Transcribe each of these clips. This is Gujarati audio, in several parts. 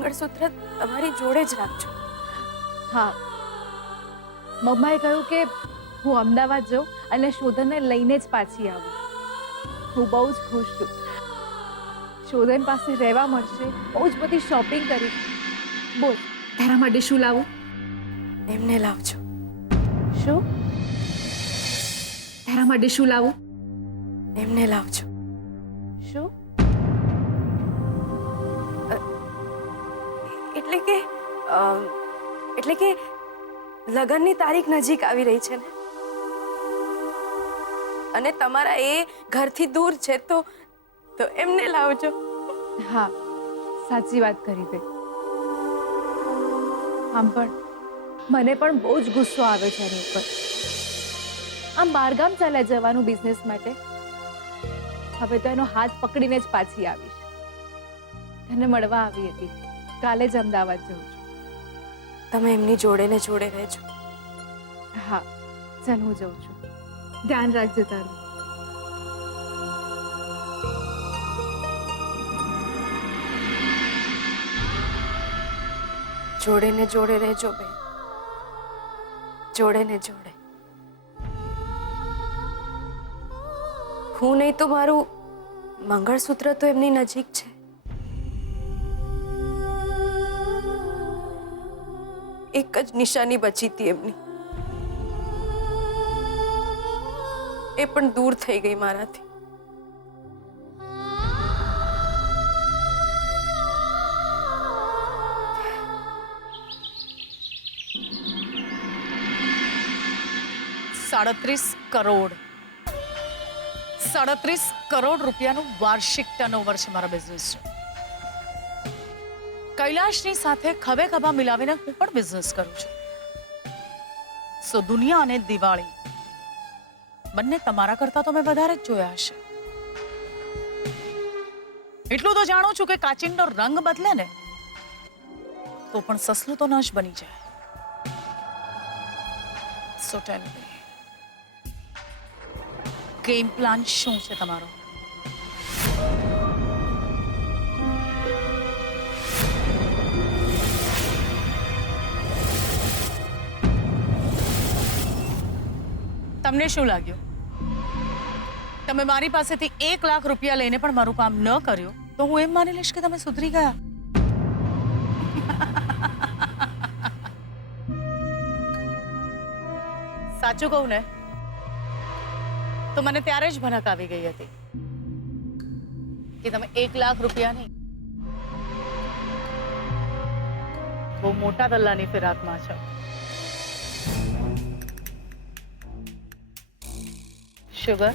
મંગળસૂત્ર તમારી જોડે જ રાખજો. હા, મમ્માએ કહ્યું કે હું અમદાવાદ જાઉં અને શોધનને લઈને જ પાછી આવું. હું બહુ જ ખુશ છું. શોધન પાસે રહેવા મળશે, બહુ જ બધી શોપિંગ કરી. બોલ, તારા માટે શું લાવું? એમને લાવજો. શું? તારા માટે શું લાવું? એમને લાવજો. શું? એટલે કે લગ્નની તારીખ નજીક આવી રહી છે ને, અને તમારા એ ઘરથી દૂર છે, તો એમને લાવજો. હા, સાચી વાત કરી તે. આમ પણ મને પણ બહુ જ ગુસ્સો આવે છે એની ઉપર. આમ બહારગામ ચાલ્યા જવાનું બિઝનેસ માટે. હવે તો એનો હાથ પકડીને જ પાછી આવીશ. તને મળવા આવી હતી. કાલે જ અમદાવાદ જઉં છું. તમે એમની જોડે ને જોડે રહેજો. હા, ચાલ હું જઉં છું. ધ્યાન રાખજે તારું. જોડે ને જોડે રહેજો બેન. જોડે ને જોડે. હું નહીં તો મારું મંગળસૂત્ર તો એમની નજીક છે. એક જ નિશાની બચી હતી એમની, એ પણ દૂર થઈ ગઈ મારાથી. ₹37 કરોડ રૂપિયાનું વાર્ષિક ટર્નઓવર છે મારા બિઝનેસનું. કૈલાશની સાથે ખભે ખભા મિલાવીને હું પણ બિઝનેસ કરું છું. સો દુનિયા અને દિવાળી બંને તમારા કરતા તો મેં વધારે જ જોયા હશે. એટલું તો જાણું છું કે કાચિંડનો રંગ બદલે ને તો પણ સસલું તો ન જ બની જાય. સો ટેલ મી, ગેમ પ્લાન શું છે તમારો? તમને શું લાગ્યું? તમે મારી પાસેથી 1 લાખ રૂપિયા લઈને પણ મારું કામ ન કર્યું તો હું એમ માની લઈશ કે તમે સુધરી ગયા. સાચું કહું ને તો મને ત્યારે જ ભનક આવી ગઈ હતી કે તમે 1 લાખ રૂપિયા નહીં, બહુ મોટા દલ્લાની ફિરાકમાં છો. Sugar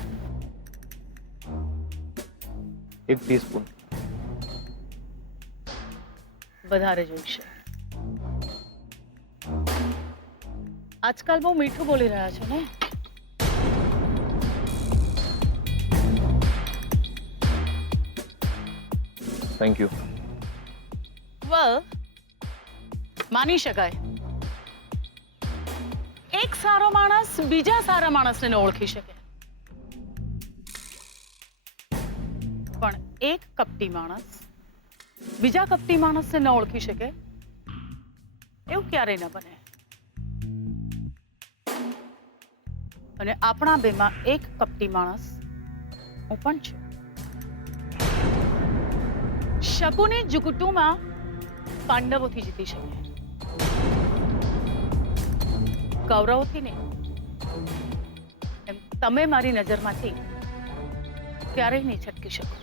1 teaspoon. વધારે જોઈશે. આજકાલ બહુ મીઠું બોલી રહ્યા છો ને? Thank you. વેલ, માની શકાય. એક સારો માણસ બીજા સારા માણસને ન ઓળખી શકે, પણ એક કપટી માણસ બીજા કપટી માણસને ન ઓળખી શકે એવું ક્યારેય ન બને. અને આપણા બેમાં એક કપટી માણસ હું પણ છું. શકુની જુગુટુમાં પાંડવોથી જીતી શકે, કૌરવોથી નહીં. એમ તમે મારી નજરમાંથી ક્યારેય નહીં છટકી શકો.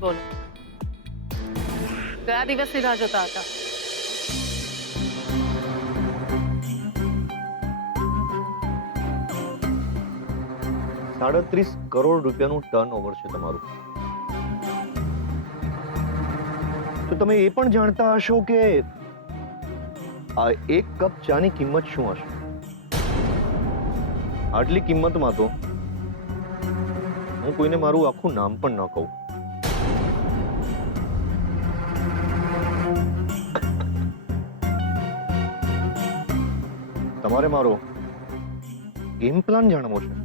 બોલો, કયા દિવસની રાહ જોતા હતા? ₹37 કરોડ રૂપિયાનું ટર્નઓવર છે તમારું. તો તમે એ પણ જાણતા હશો કે આ 1 કપ ચાની કિંમત શું હશે? આટલી કિંમતમાં તો હું કોઈને મારું આખું નામ પણ ન કહું. તમારે મારો ગેમ પ્લાન જાણવો છે?